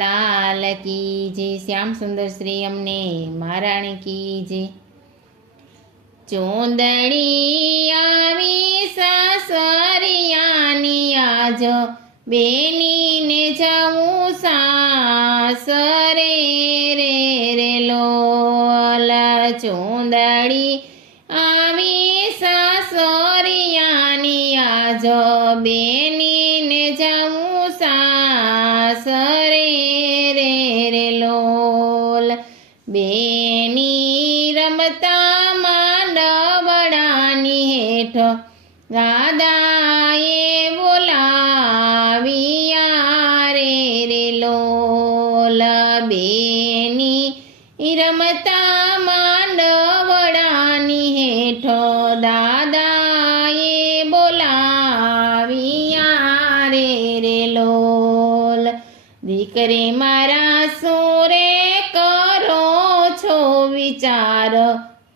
લાલ કી જય, શ્યામ સુંદર શ્રી અમને મહારાણી કી જય. ચોંદડી આવી સાસરિયાની આજ બેનીને જાઉં સાસરે રે રે લોલ. ચોંદડી આવી સાસરિયાની આજ બેનીને જાઉં સાસરે રે રે લોલ. બેની રમતા માંડવડાની હેઠ દાદાએ બોલાવ્યા રે રે લોલ. બેની રમતા માંડવડાની હેઠ દાદાએ બોલાવ્યા રે રે લોલ. દીકરી મારા સુરે કરો છો વિચાર,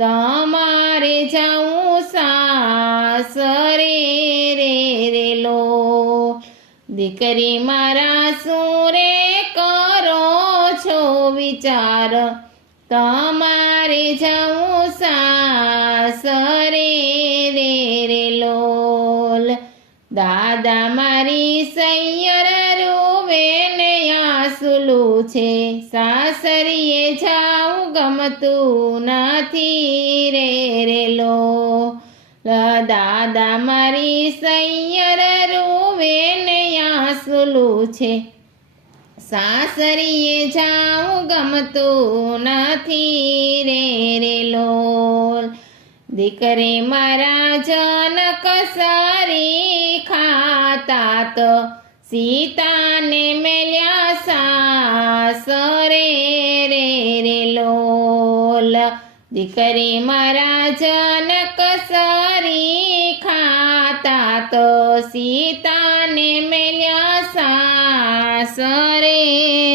તમારે જાઉં સાસરે રે રે લોલ. દીકરી મારા સુરે કરો છો વિચાર, તમારે જાઉં સાસરે રે રે લોલ. દાદા મારી સૈયર રોવે ને આંસુલું છે, સાસરીએ જાઉં ગમતું નથી રે રે લોલ. દાદા મારી સૈયર રોવે ને આંસુલું છે, સાસરીએ જાઉં ગમતું નથી રે રે લોલ. દીકરી મારા જનક સારી ખાતા તો સીતાને મેલ્યા સાસરે રે રે લોલ. દીકરી મારા જનક સારી ખાતા તો સીતાને મેલ્યા સાસરે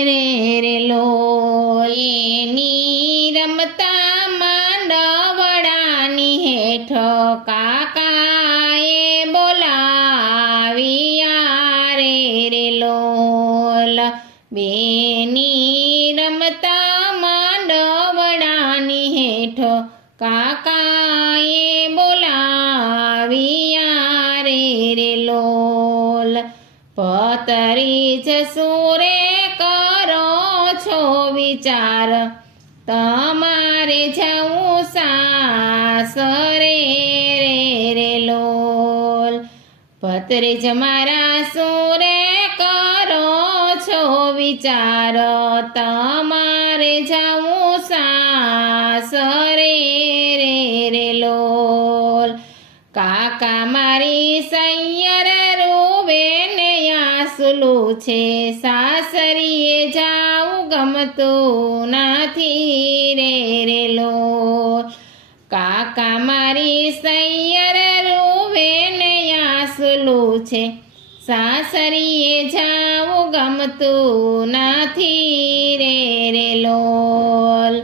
રે રે લોલ. એની રમતા માંડવડાની હેઠ કાકાએ બોલાવ્યા રે રે લોલ. બેની રમતા માંડવડાની હેઠ કાકાએ બોલાવ્યા રે રે લોલ. પતરી જસુરે કરો છો વિચાર, તમારે જાઉં સાસરે રે રે લોલ. ભત્રીજ મારા સુરે કરો છો વિચાર, તમારે જાઉં સાસરે રે રે લોલ. કાકા મારી સૈયર રોવે ને આંસુલું છે, સાસરીએ જાઉં ગમતું નથી રે રે લોલ. કાકા મારી સૈયર રોવે ને આંસુલું છે, સાસરીએ જાઉં ગમતું નથી રે રે લોલ.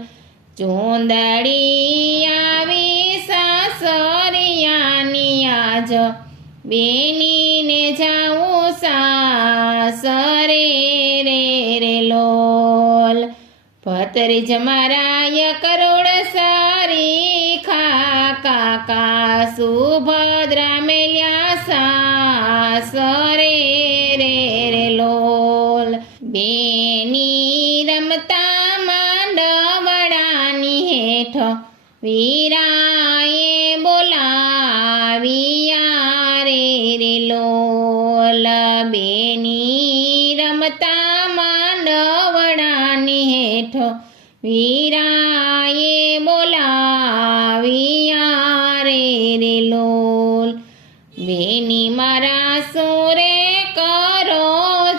ચોંદડી આવી સાસરિયાની આજ બેનીને જાઉં સાસરે રે રે લોલ. ભત્રીજ મારા કરોડ સારી કાકા સુભદ્રા મેલ્યા સાસરે રે રે લોલ. બેની રમતા માંડવડાની હેઠ વીરાએ બોલાવ્યા રે રે લોલ. બેની રમતા માંડવડાની હેઠ વીરાએ બોલાવ્યા રે રે લોલ. બેની મારા સુરે કરો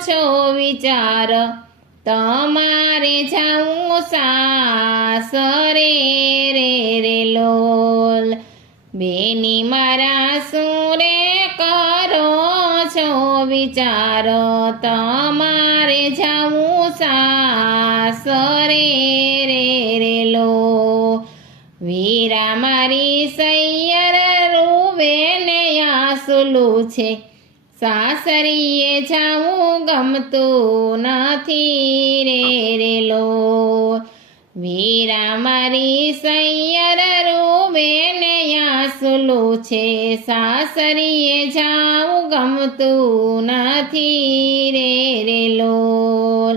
છો વિચાર, તમારે જાઉં સાસરે રે રે લોલ. બેની મારા સુરે કરો છો વિચાર, તમારે જાઉં સાસરે રે રે લોલ. વીરા મારી સૈયર રોવે ને આંસુલું છે, સાસરીએ જાવું ગમતું નથી રે લોલ. વીરા મારી સૈયર રૂબે ને આસલું છે, સાસરીએ જાવું ગમતું નથી રે લોલ.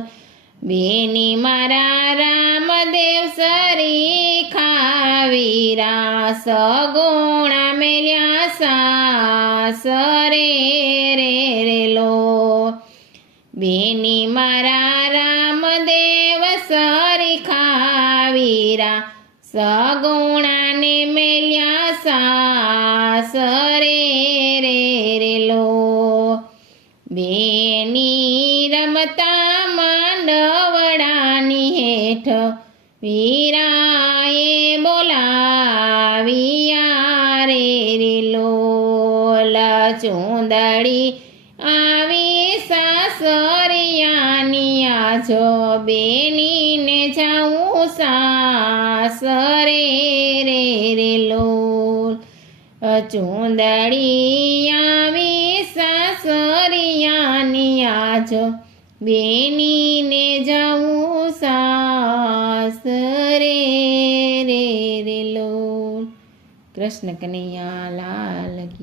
બેની મારા રામદેવ સરીખા વીરા સગુણા મેલ્યા સાસરે રે લોલ. બેની મારા રામદેવ સરીખા વીરા સગુણાને મેલ્યા સાસરે રે લોલ. બેની રમતા માંડવડાની હેઠ વીરાએ બોલાવ્યા રે લોલ. ચૂંદડી આવી સાસરિયાની આજો બેનીને જાઉં સાસરે રે લોલ. ચૂંદડી આવી સાસરિયાની આજો બેનીને જાઉં સાસરે રે લોલ. કૃષ્ણ કનૈયા લાલ કી